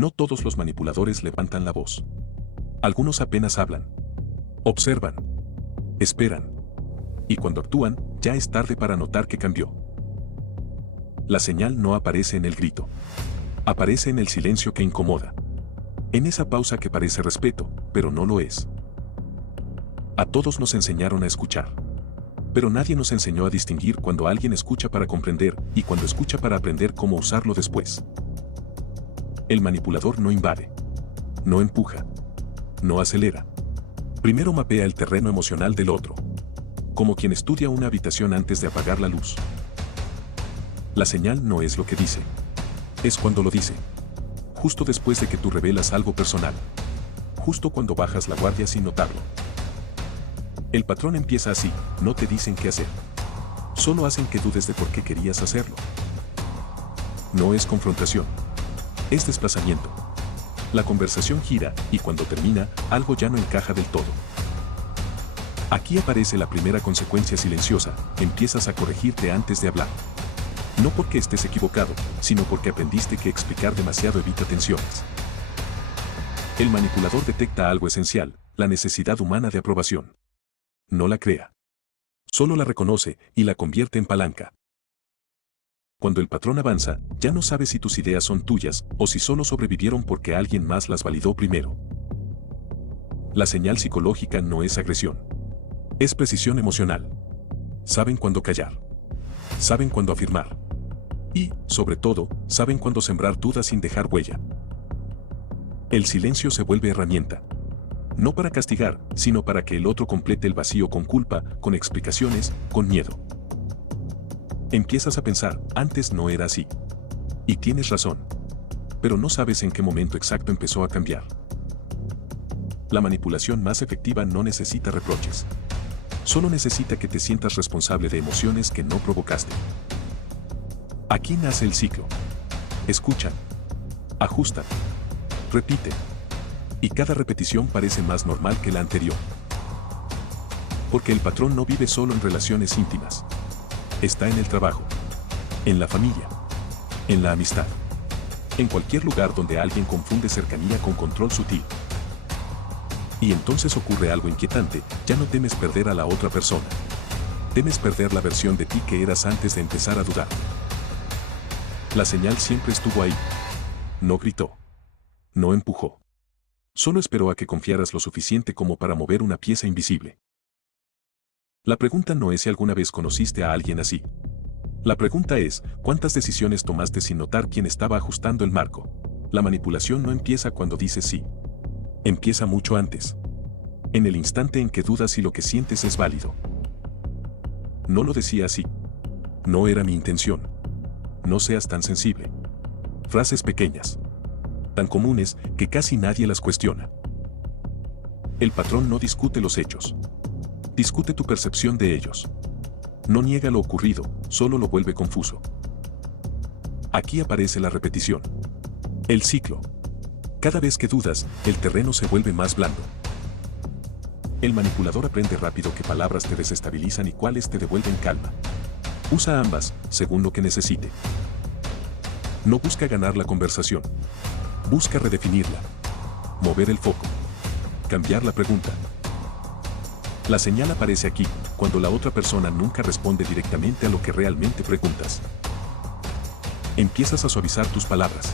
No todos los manipuladores levantan la voz. Algunos apenas hablan. Observan. Esperan. Y cuando actúan, ya es tarde para notar que cambió. La señal no aparece en el grito. Aparece en el silencio que incomoda. En esa pausa que parece respeto, pero no lo es. A todos nos enseñaron a escuchar. Pero nadie nos enseñó a distinguir cuando alguien escucha para comprender y cuando escucha para aprender cómo usarlo después. El manipulador no invade. No empuja. No acelera. Primero mapea el terreno emocional del otro. Como quien estudia una habitación antes de apagar la luz. La señal no es lo que dice. Es cuando lo dice. Justo después de que tú revelas algo personal. Justo cuando bajas la guardia sin notarlo. El patrón empieza así, no te dicen qué hacer. Solo hacen que dudes de por qué querías hacerlo. No es confrontación. Es desplazamiento. La conversación gira y cuando termina, algo ya no encaja del todo. Aquí aparece la primera consecuencia silenciosa, empiezas a corregirte antes de hablar. No porque estés equivocado, sino porque aprendiste que explicar demasiado evita tensiones. El manipulador detecta algo esencial, la necesidad humana de aprobación. No la crea. Solo la reconoce y la convierte en palanca. Cuando el patrón avanza, ya no sabe si tus ideas son tuyas o si solo sobrevivieron porque alguien más las validó primero. La señal psicológica no es agresión. Es precisión emocional. Saben cuándo callar. Saben cuándo afirmar. Y, sobre todo, saben cuándo sembrar dudas sin dejar huella. El silencio se vuelve herramienta. No para castigar, sino para que el otro complete el vacío con culpa, con explicaciones, con miedo. Empiezas a pensar, antes no era así. Y tienes razón. Pero no sabes en qué momento exacto empezó a cambiar. La manipulación más efectiva no necesita reproches. Solo necesita que te sientas responsable de emociones que no provocaste. Aquí nace el ciclo. Escuchan. Ajustan. Repiten. Y cada repetición parece más normal que la anterior. Porque el patrón no vive solo en relaciones íntimas. Está en el trabajo, en la familia, en la amistad, en cualquier lugar donde alguien confunde cercanía con control sutil. Y entonces ocurre algo inquietante, ya no temes perder a la otra persona. Temes perder la versión de ti que eras antes de empezar a dudar. La señal siempre estuvo ahí. No gritó. No empujó. Solo esperó a que confiaras lo suficiente como para mover una pieza invisible. La pregunta no es si alguna vez conociste a alguien así. La pregunta es, ¿cuántas decisiones tomaste sin notar quién estaba ajustando el marco? La manipulación no empieza cuando dices sí. Empieza mucho antes. En el instante en que dudas si lo que sientes es válido. No lo decía así. No era mi intención. No seas tan sensible. Frases pequeñas. Tan comunes que casi nadie las cuestiona. El patrón no discute los hechos. Discute tu percepción de ellos. No niega lo ocurrido, solo lo vuelve confuso. Aquí aparece la repetición. El ciclo. Cada vez que dudas, el terreno se vuelve más blando. El manipulador aprende rápido qué palabras te desestabilizan y cuáles te devuelven calma. Usa ambas, según lo que necesite. No busca ganar la conversación. Busca redefinirla. Mover el foco. Cambiar la pregunta. La señal aparece aquí, cuando la otra persona nunca responde directamente a lo que realmente preguntas. Empiezas a suavizar tus palabras.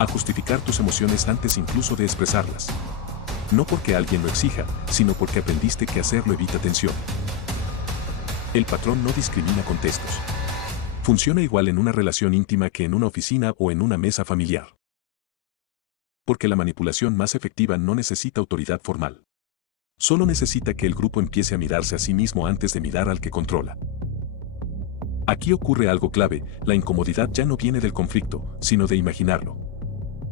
A justificar tus emociones antes incluso de expresarlas. No porque alguien lo exija, sino porque aprendiste que hacerlo evita tensión. El patrón no discrimina contextos. Funciona igual en una relación íntima que en una oficina o en una mesa familiar. Porque la manipulación más efectiva no necesita autoridad formal. Solo necesita que el grupo empiece a mirarse a sí mismo antes de mirar al que controla. Aquí ocurre algo clave, la incomodidad ya no viene del conflicto, sino de imaginarlo.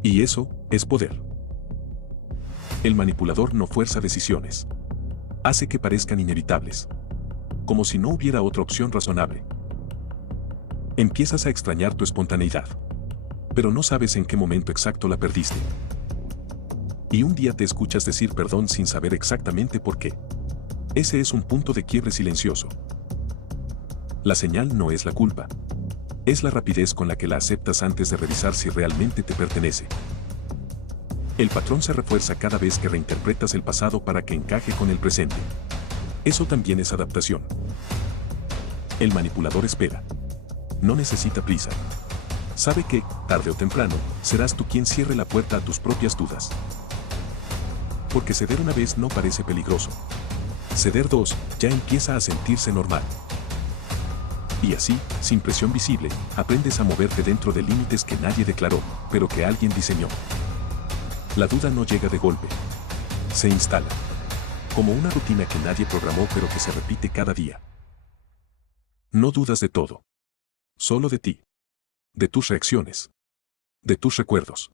Y eso es poder. El manipulador no fuerza decisiones. Hace que parezcan inevitables. Como si no hubiera otra opción razonable. Empiezas a extrañar tu espontaneidad. Pero no sabes en qué momento exacto la perdiste. Y un día te escuchas decir perdón sin saber exactamente por qué. Ese es un punto de quiebre silencioso. La señal no es la culpa. Es la rapidez con la que la aceptas antes de revisar si realmente te pertenece. El patrón se refuerza cada vez que reinterpretas el pasado para que encaje con el presente. Eso también es adaptación. El manipulador espera. No necesita prisa. Sabe que, tarde o temprano, serás tú quien cierre la puerta a tus propias dudas. Porque ceder una vez no parece peligroso. Ceder dos, ya empieza a sentirse normal. Y así, sin presión visible, aprendes a moverte dentro de límites que nadie declaró, pero que alguien diseñó. La duda no llega de golpe. Se instala. Como una rutina que nadie programó pero que se repite cada día. No dudas de todo. Solo de ti. De tus reacciones. De tus recuerdos.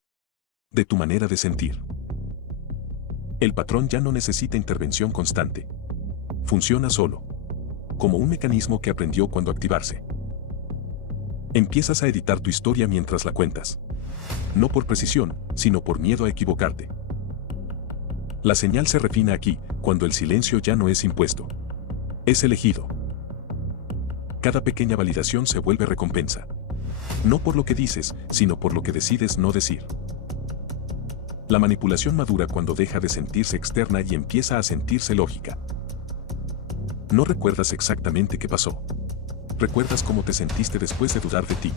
De tu manera de sentir. El patrón ya no necesita intervención constante. Funciona solo. Como un mecanismo que aprendió cuando activarse. Empiezas a editar tu historia mientras la cuentas. No por precisión, sino por miedo a equivocarte. La señal se refina aquí, cuando el silencio ya no es impuesto. Es elegido. Cada pequeña validación se vuelve recompensa. No por lo que dices, sino por lo que decides no decir. La manipulación madura cuando deja de sentirse externa y empieza a sentirse lógica. No recuerdas exactamente qué pasó. Recuerdas cómo te sentiste después de dudar de ti.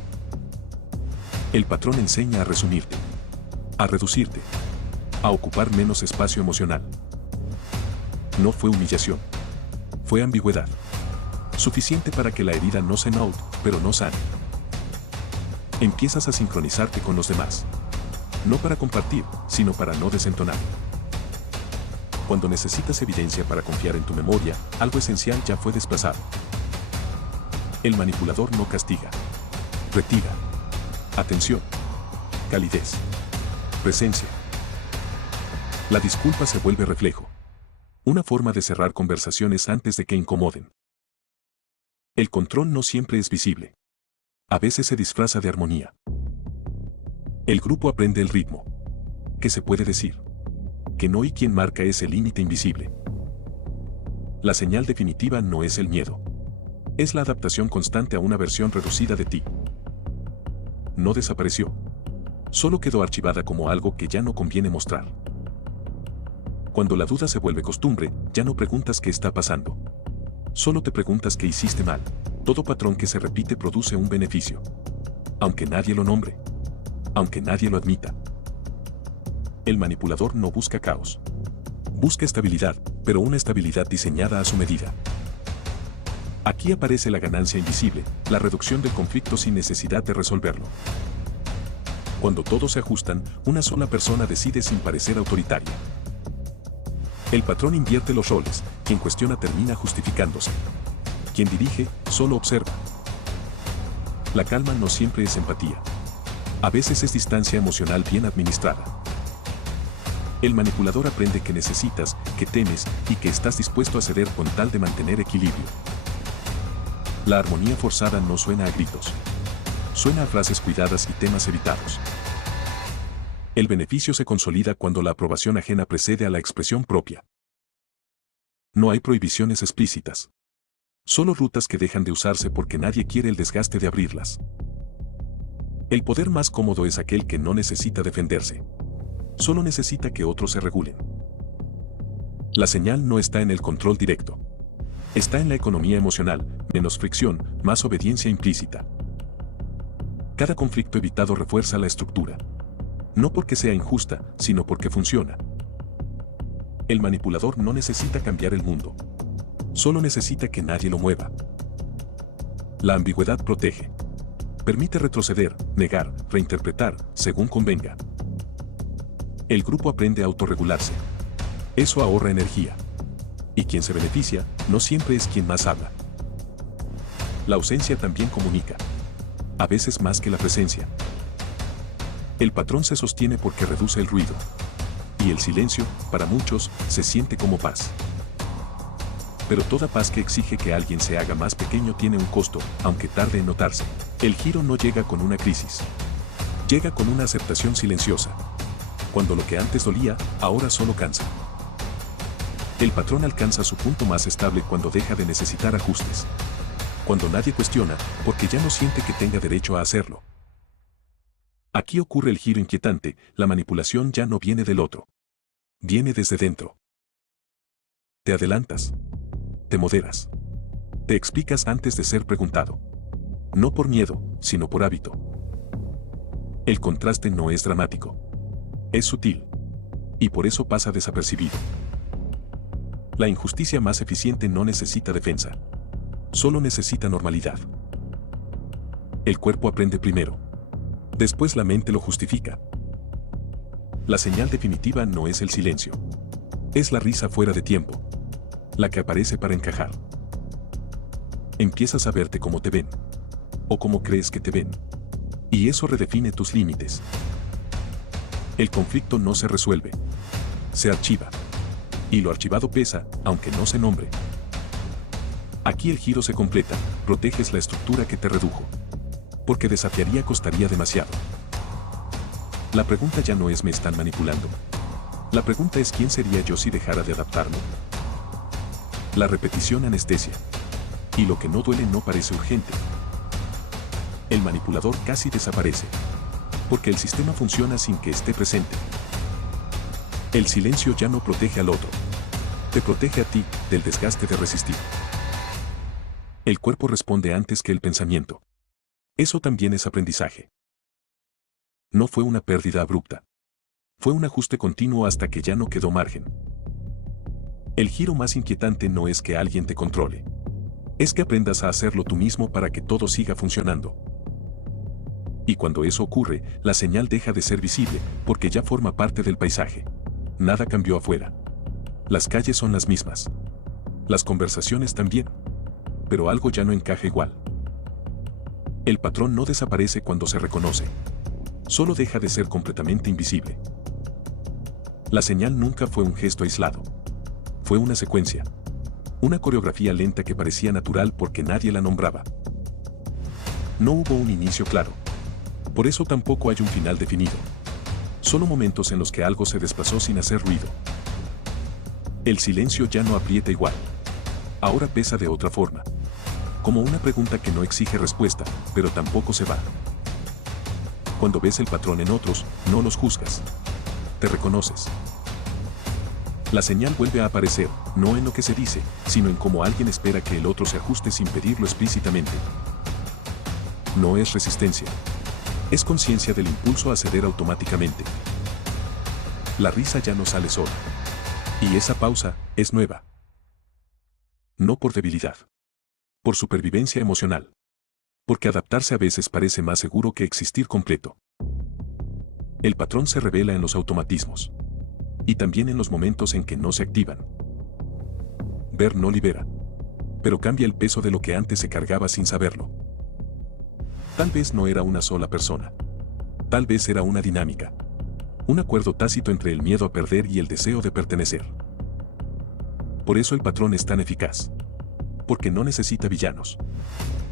El patrón enseña a resumirte, a reducirte, a ocupar menos espacio emocional. No fue humillación. Fue ambigüedad. Suficiente para que la herida no se note, pero no sane. Empiezas a sincronizarte con los demás. No para compartir, sino para no desentonar. Cuando necesitas evidencia para confiar en tu memoria, algo esencial ya fue desplazado. El manipulador no castiga. Retira. Atención. Calidez. Presencia. La disculpa se vuelve reflejo. Una forma de cerrar conversaciones antes de que incomoden. El control no siempre es visible. A veces se disfraza de armonía. El grupo aprende el ritmo. ¿Qué se puede decir? Que no, y quien marca ese límite invisible. La señal definitiva no es el miedo. Es la adaptación constante a una versión reducida de ti. No desapareció. Solo quedó archivada como algo que ya no conviene mostrar. Cuando la duda se vuelve costumbre, ya no preguntas qué está pasando. Solo te preguntas qué hiciste mal. Todo patrón que se repite produce un beneficio. Aunque nadie lo nombre. Aunque nadie lo admita. El manipulador no busca caos. Busca estabilidad, pero una estabilidad diseñada a su medida. Aquí aparece la ganancia invisible, la reducción del conflicto sin necesidad de resolverlo. Cuando todos se ajustan, una sola persona decide sin parecer autoritaria. El patrón invierte los roles, quien cuestiona termina justificándose. Quien dirige, solo observa. La calma no siempre es empatía. A veces es distancia emocional bien administrada. El manipulador aprende que necesitas, que temes y que estás dispuesto a ceder con tal de mantener equilibrio. La armonía forzada no suena a gritos. Suena a frases cuidadas y temas evitados. El beneficio se consolida cuando la aprobación ajena precede a la expresión propia. No hay prohibiciones explícitas. Solo rutas que dejan de usarse porque nadie quiere el desgaste de abrirlas. El poder más cómodo es aquel que no necesita defenderse. Solo necesita que otros se regulen. La señal no está en el control directo. Está en la economía emocional, menos fricción, más obediencia implícita. Cada conflicto evitado refuerza la estructura. No porque sea injusta, sino porque funciona. El manipulador no necesita cambiar el mundo. Solo necesita que nadie lo mueva. La ambigüedad protege. Permite retroceder, negar, reinterpretar, según convenga. El grupo aprende a autorregularse. Eso ahorra energía. Y quien se beneficia, no siempre es quien más habla. La ausencia también comunica. A veces más que la presencia. El patrón se sostiene porque reduce el ruido. Y el silencio, para muchos, se siente como paz. Pero toda paz que exige que alguien se haga más pequeño tiene un costo, aunque tarde en notarse. El giro no llega con una crisis. Llega con una aceptación silenciosa. Cuando lo que antes dolía, ahora solo cansa. El patrón alcanza su punto más estable cuando deja de necesitar ajustes. Cuando nadie cuestiona, porque ya no siente que tenga derecho a hacerlo. Aquí ocurre el giro inquietante, la manipulación ya no viene del otro. Viene desde dentro. Te adelantas. Te moderas. Te explicas antes de ser preguntado. No por miedo, sino por hábito. El contraste no es dramático. Es sutil. Y por eso pasa desapercibido. La injusticia más eficiente no necesita defensa. Solo necesita normalidad. El cuerpo aprende primero. Después la mente lo justifica. La señal definitiva no es el silencio. Es la risa fuera de tiempo. La que aparece para encajar. Empiezas a verte como te ven. O como crees que te ven. Y eso redefine tus límites. El conflicto no se resuelve. Se archiva. Y lo archivado pesa, aunque no se nombre. Aquí el giro se completa, proteges la estructura que te redujo. Porque desafiaría costaría demasiado. La pregunta ya no es ¿me están manipulando? La pregunta es ¿quién sería yo si dejara de adaptarme? La repetición anestesia. Y lo que no duele no parece urgente. El manipulador casi desaparece. Porque el sistema funciona sin que esté presente. El silencio ya no protege al otro. Te protege a ti del desgaste de resistir. El cuerpo responde antes que el pensamiento. Eso también es aprendizaje. No fue una pérdida abrupta. Fue un ajuste continuo hasta que ya no quedó margen. El giro más inquietante no es que alguien te controle. Es que aprendas a hacerlo tú mismo para que todo siga funcionando. Y cuando eso ocurre, la señal deja de ser visible, porque ya forma parte del paisaje. Nada cambió afuera. Las calles son las mismas. Las conversaciones también. Pero algo ya no encaja igual. El patrón no desaparece cuando se reconoce. Solo deja de ser completamente invisible. La señal nunca fue un gesto aislado. Fue una secuencia. Una coreografía lenta que parecía natural porque nadie la nombraba. No hubo un inicio claro. Por eso tampoco hay un final definido. Solo momentos en los que algo se desplazó sin hacer ruido. El silencio ya no aprieta igual. Ahora pesa de otra forma. Como una pregunta que no exige respuesta, pero tampoco se va. Cuando ves el patrón en otros, no los juzgas. Te reconoces. La señal vuelve a aparecer, no en lo que se dice, sino en cómo alguien espera que el otro se ajuste sin pedirlo explícitamente. No es resistencia. Es conciencia del impulso a ceder automáticamente. La risa ya no sale sola. Y esa pausa es nueva. No por debilidad. Por supervivencia emocional. Porque adaptarse a veces parece más seguro que existir completo. El patrón se revela en los automatismos. Y también en los momentos en que no se activan. Ver no libera. Pero cambia el peso de lo que antes se cargaba sin saberlo. Tal vez no era una sola persona. Tal vez era una dinámica. Un acuerdo tácito entre el miedo a perder y el deseo de pertenecer. Por eso el patrón es tan eficaz. Porque no necesita villanos.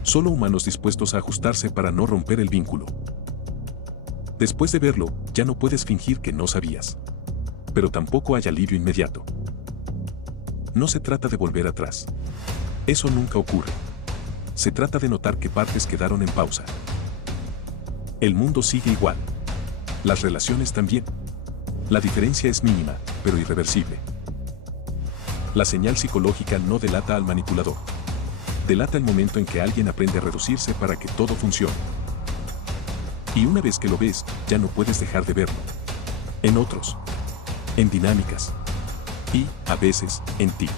Solo humanos dispuestos a ajustarse para no romper el vínculo. Después de verlo, ya no puedes fingir que no sabías. Pero tampoco hay alivio inmediato. No se trata de volver atrás. Eso nunca ocurre. Se trata de notar que partes quedaron en pausa. El mundo sigue igual. Las relaciones también. La diferencia es mínima, pero irreversible. La señal psicológica no delata al manipulador. Delata el momento en que alguien aprende a reducirse para que todo funcione. Y una vez que lo ves, ya no puedes dejar de verlo. En otros. En dinámicas. Y, a veces, en ti.